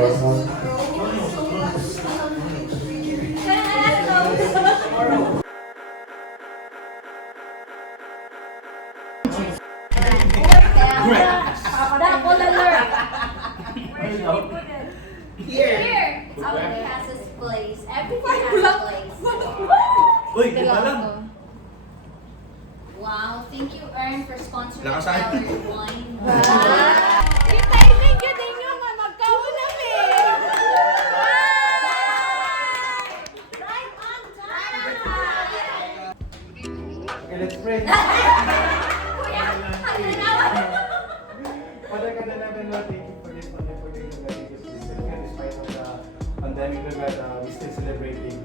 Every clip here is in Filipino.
Here. Our has its place. Everything has a place. Uy, di ba alam? Wow, thank you, Ern, for sponsoring Lakas our tayo. wine. Itainin nyo din nyo nga magkaunang eh! Right on time! Okay, let's pray. Kuya, ano naman? Father God in heaven, Lord, thank you for this wonderful day, Lord. Thank you for this ceremony. Despite of the pandemic, Lord, we still celebrating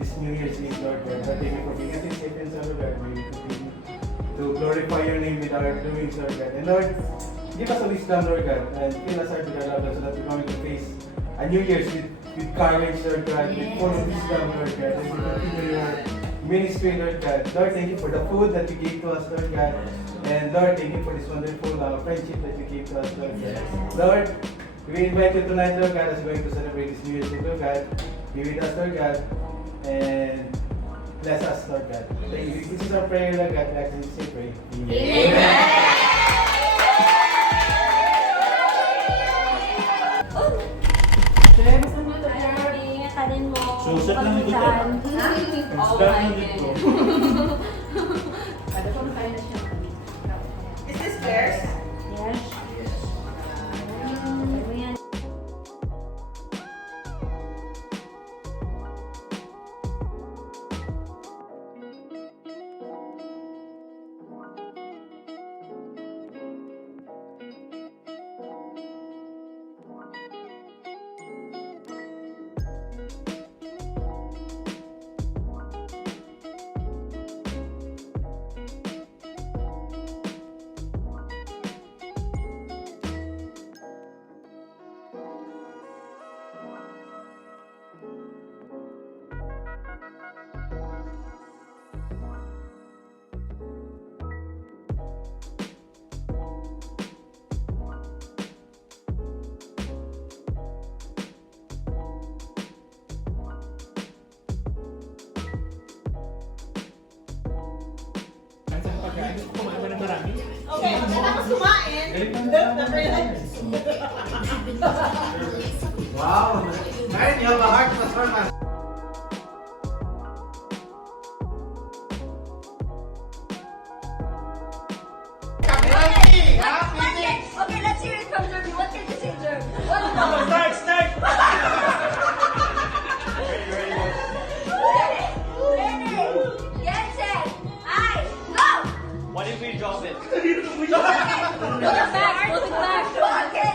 this New Year's Eve, Lord. Lord, thank you for being us safe and sound, Lord. May we continue to glorify your name with our doings, Lord God. And Lord, give us a wisdom, Lord God, and fill us heart with our love, Lord, so that we're going to face a New Year's with courage, Lord God, with full of wisdom, Lord God, and we continue your ministry, Lord God. Lord, thank you for the food that you gave to us, Lord God. And Lord, thank you for this wonderful friendship that you gave to us, Lord God. Lord, we invite you tonight, Lord God, as we're going to celebrate this New Year's Eve, Lord God. Be with us, Lord God, and bless us, Lord God. Thank you. This is our prayer, Lord God. Like we say, pray. Kanin mo. Suset lang ito, Ted. Oh Start my na dito. God. Is this theirs? Yes. Okay, tapos kumain. Wow! Man, you have a heart for sermon. Okay, let's hear it from Jeremy. What can you say, Jeremy? Start! Get set! I go! What if we drop it? Put it back! Put it back! Okay!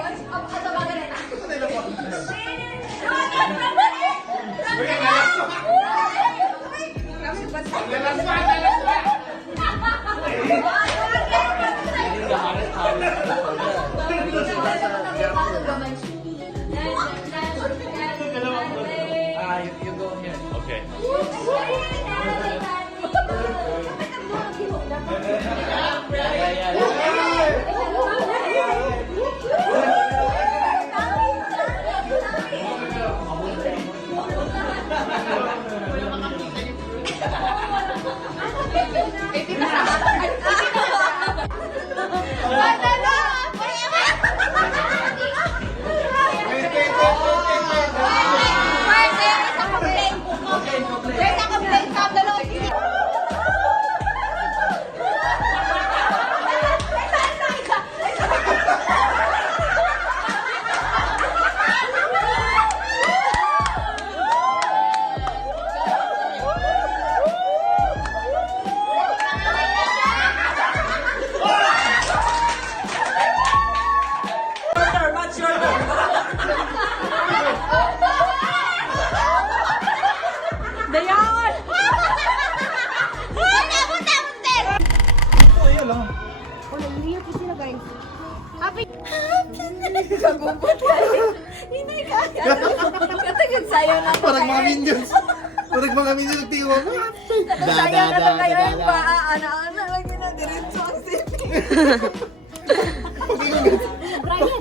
Ano ba ganun? You go here. Okay. Dayan! Wala, umiyak ko sila guys. Happy! Kagubot ka. Hindi ka. Katagad sayo na. Parang mga minions. Parang mga minions nagtiwa mo. Sayo na to kayo yung paa. Ana-ana lagi na diretso ang city. Brian!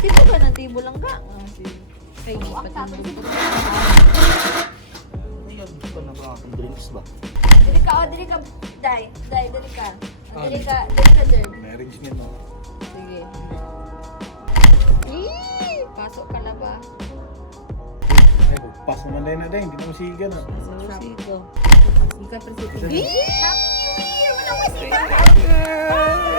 Tibo ka ng tibo lang ka. Kay Ang tapos si Ayun, gusto na ba akong drinks ba? Dili ka, dili ka. Dai, dili ka. Dili ka, Derb. Meron din yan, no? Sige. Pasok ka na ba? Ay, pas naman na din, hindi mo sigan, ah. Sito. Ika presito. Happy New Year! Walang masika!